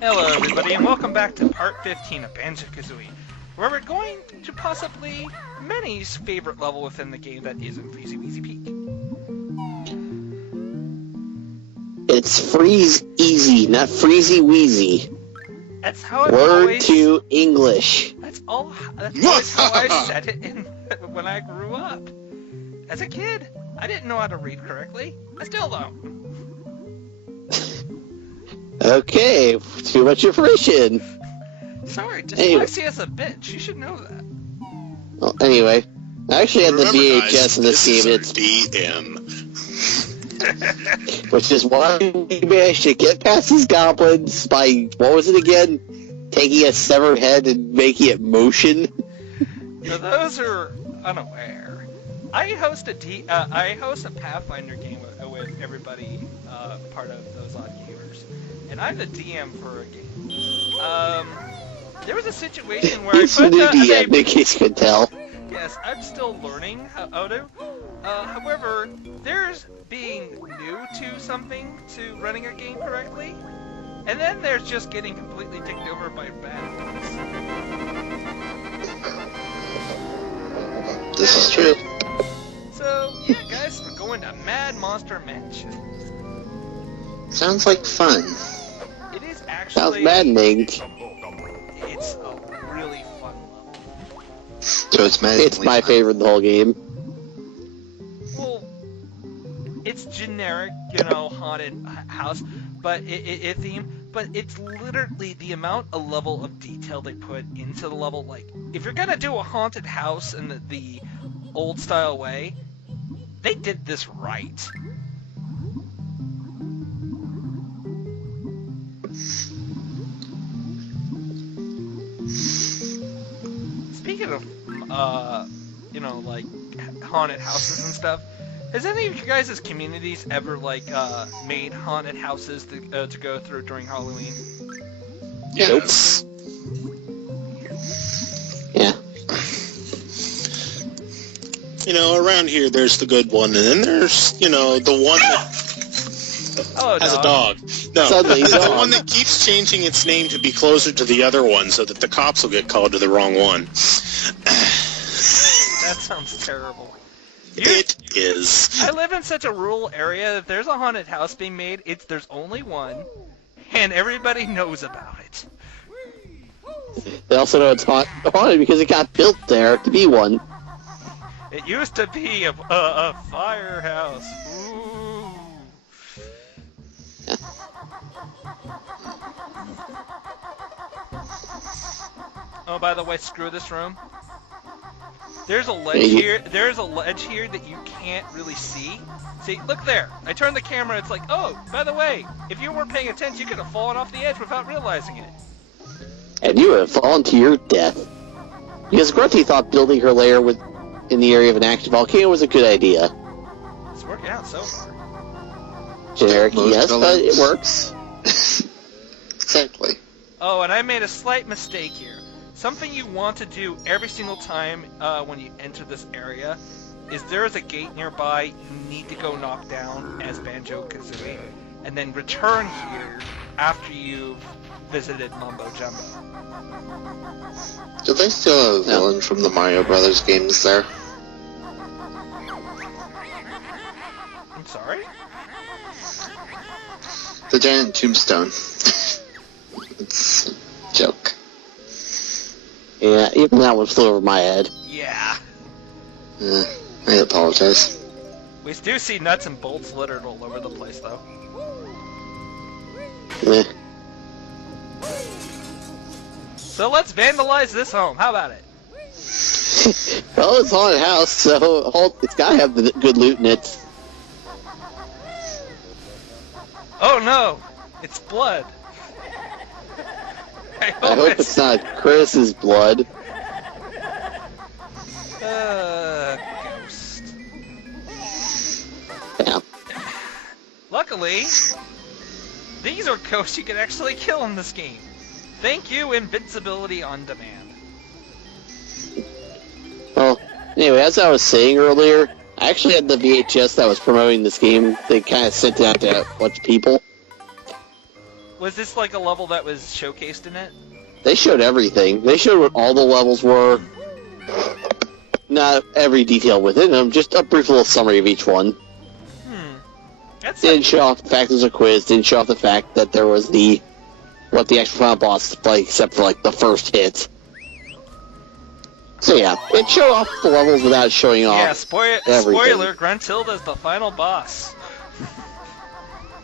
Hello everybody and welcome back to part 15 of Banjo Kazooie, where we're going to possibly many's favorite level within the game that isn't Freezy Weezy Peak. It's freeze easy, not freezy wheezy. That's how I've Word always... to English. That's always how I said it when I grew up. As a kid, I didn't know how to read correctly. I still don't. Okay, too much information. Sorry, dyslexia is a bitch. You should know that. Well, anyway, I actually had the VHS in this game. It's DM. which is why we managed to get past these goblins by, what was it again? Taking a severed head and making it motion. For those who are unaware, I host a Pathfinder game with everybody part of those odd gamers, and I'm the DM for a game. There was a situation where It's a new DM, in case you could tell. Yes, I'm still learning how to. However, there's being new to something, to running a game correctly, and then there's just getting completely taken over by bad things. This is true. So, yeah, guys, we're going to Mad Monster Mansion. Sounds like fun. It is actually... Sounds maddening. It's a really fun level. So it's my favorite in the whole game. Well, it's generic, haunted house, but it theme. But it's literally the amount of level of detail they put into the level. Like, if you're gonna do a haunted house in the old style way, they did this right. Speaking of, like haunted houses and stuff, has any of you guys' communities ever made haunted houses to go through during Halloween? Yes. Yeah. Around here there's the good one, and then there's, the one that has a dog. No, the one that keeps changing its name to be closer to the other one so that the cops will get called to the wrong one. That sounds terrible. It is. I live in such a rural area that there's a haunted house being made. There's only one, and everybody knows about it. They also know it's haunted because it got built there to be one. It used to be a firehouse. Ooh. Oh, by the way, screw this room. There's a ledge here. There's a ledge here that you can't really see. See, look there. I turned the camera. It's like, oh, by the way, if you weren't paying attention, you could have fallen off the edge without realizing it. And you would have fallen to your death. Because Grunty thought building her lair in the area of an active volcano was a good idea. It's working out so far. Generic, yes, but it works. Exactly. Oh, and I made a slight mistake here. Something you want to do every single time when you enter this area is there is a gate nearby you need to go knock down as Banjo Kazooie, and then return here after you've visited Mumbo Jumbo. Do they still have a villain from the Mario Brothers games there? I'm sorry? The giant tombstone. It's a joke. Yeah, even that one flew over my head. Yeah. I apologize. We do see nuts and bolts littered all over the place, though. Eh. So let's vandalize this home. How about it? Well, it's a haunted house, so it's gotta have the good loot in it. Oh no! It's blood. I hope it's not Chris's blood. Ghost. Yeah. Luckily, these are ghosts you can actually kill in this game. Thank you, invincibility on demand. Well, anyway, as I was saying earlier, I actually had the VHS that was promoting this game. They kind of sent it out to a bunch of people. Was this like a level that was showcased in it? They showed everything. They showed what all the levels were. Not every detail within them, just a brief little summary of each one. Didn't show off the fact there was a quiz, didn't show off the fact that there was what the actual final boss is like, except for like the first hit. So yeah, it showed off the levels without showing off spoiler, Gruntilda's the final boss.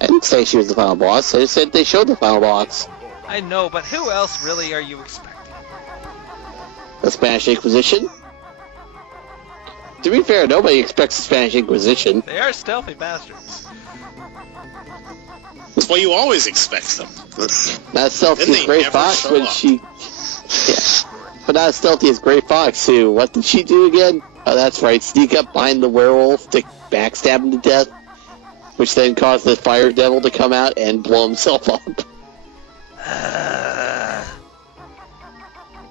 I didn't say she was the final boss, I just said they showed the final boss. I know, but who else really are you expecting? The Spanish Inquisition? To be fair, nobody expects the Spanish Inquisition. They are stealthy bastards. That's why you always expect them. Not stealthy as Gray Fox when she... Yeah. But not as stealthy as Gray Fox, who... What did she do again? Oh, that's right. Sneak up behind the werewolf to backstab him to death, which then caused the fire devil to come out and blow himself up.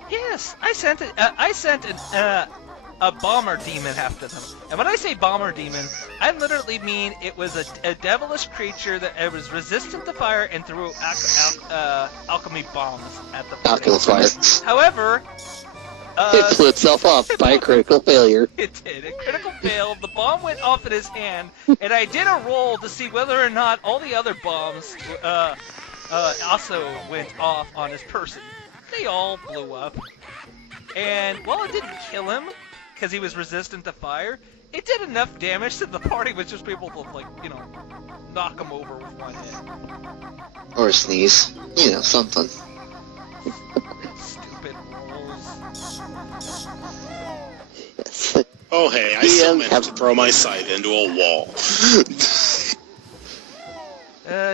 Yes, I sent a bomber demon after them. And when I say bomber demon, I literally mean it was a devilish creature that was resistant to fire and threw alchemy bombs at the party. Alchemist fire. However, it blew itself up by a critical failure. It did. A critical fail. The bomb went off in his hand, and I did a roll to see whether or not all the other bombs also went off on his person. They all blew up. And while it didn't kill him, because he was resistant to fire, it did enough damage that the party was just able to, like, you know, knock him over with one hit. Or sneeze. You know, something. Stupid rolls. Oh, hey, I still managed to throw my scythe into a wall.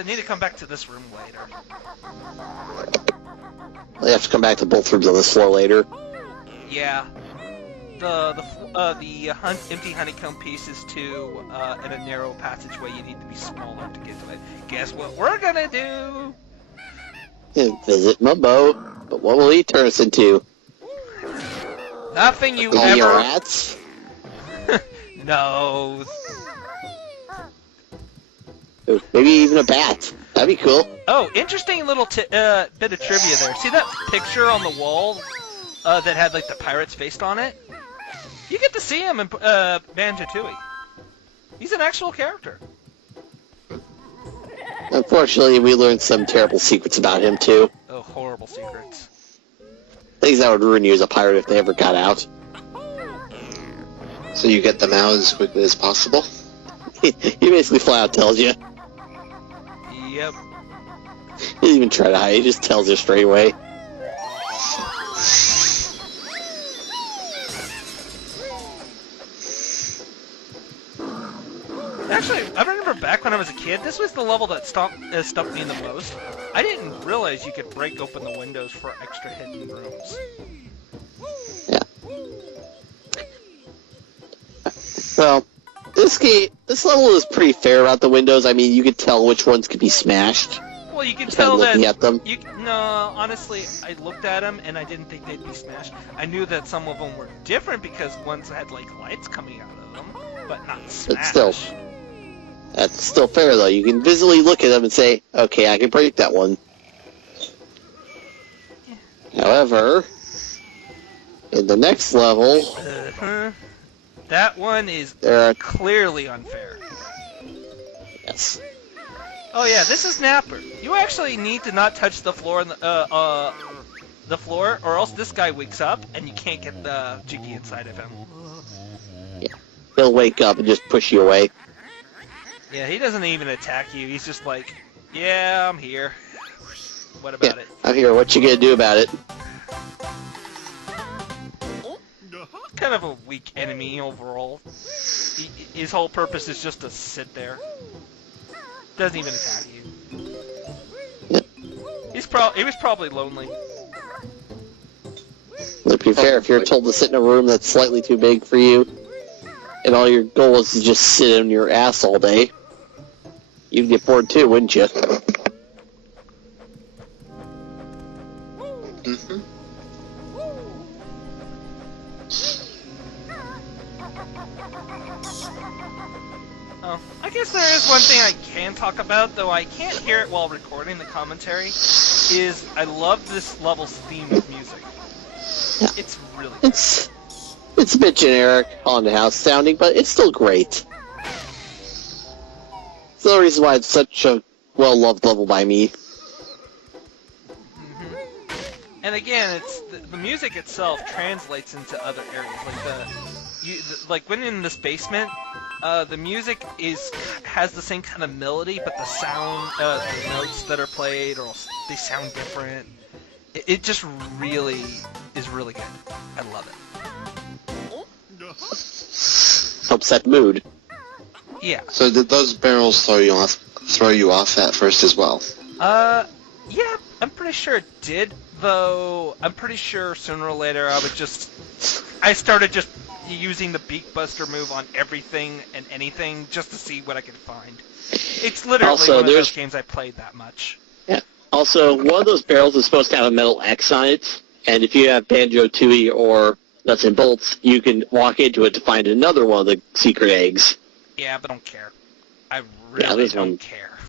Need to come back to this room later. We have to come back to both rooms on this floor later. Yeah. The empty honeycomb pieces to in a narrow passageway. You need to be smaller to get to it. Guess what we're gonna do? Visit Mumbo, but what will he turn us into? Nothing you Any ever. rats? No. Maybe even a bat. That'd be cool. Oh, interesting little bit of trivia there. See that picture on the wall that had like the pirate's face on it? You get to see him in Banjo Kazooie. He's an actual character. Unfortunately, we learned some terrible secrets about him too. Oh, horrible secrets. Things that would ruin you as a pirate if they ever got out. So you get them out as quickly as possible? He basically flat out tells you. Yep. He doesn't even try to hide, he just tells you straight away. Actually, I remember back when I was a kid, this was the level that stumped me the most. I didn't realize you could break open the windows for extra hidden rooms. Yeah. Well, this level is pretty fair about the windows. I mean, you could tell which ones could be smashed. Well, you can tell that. Looking at them. No, honestly, I looked at them and I didn't think they'd be smashed. I knew that some of them were different because ones had like lights coming out of them, but not smashed. But that's still fair though. You can visually look at them and say, "Okay, I can break that one." Yeah. However, in the next level, that one is clearly unfair. Yes. Oh yeah, this is Napper. You actually need to not touch the floor, the floor, or else this guy wakes up and you can't get the Jiggy inside of him. Yeah, he'll wake up and just push you away. Yeah, he doesn't even attack you. He's just like, "Yeah, I'm here. What about it?" I'm here. What you gonna do about it? Kind of a weak enemy overall. His whole purpose is just to sit there. Doesn't even attack you. Yep. He was probably lonely. To be fair, if you're told to sit in a room that's slightly too big for you, and all your goal is to just sit on your ass all day, you'd get bored too, wouldn't you? Mm-hmm. Oh, I guess there is one thing I can talk about, though I can't hear it while recording the commentary, is I love this level's theme of music. Yeah. It's really good. It's a bit generic, on the house sounding, but it's still great. It's the reason why it's such a well-loved level by me. Mm-hmm. And again, it's the music itself translates into other areas, like when in this basement. The music has the same kind of melody, but the sound, the notes that are played, they sound different. It just really is really good. I love it. Helps set mood. Yeah. So did those barrels throw you off at first as well? Yeah, I'm pretty sure it did. Though I'm pretty sure sooner or later I started just using the Beak Buster move on everything and anything just to see what I could find. It's literally also, one of those games I played that much. Yeah. Also, one of those barrels is supposed to have a metal X on it, and if you have Banjo Kazooie or Nuts and Bolts, you can walk into it to find another one of the secret eggs. Yeah, but I don't care. I really don't care.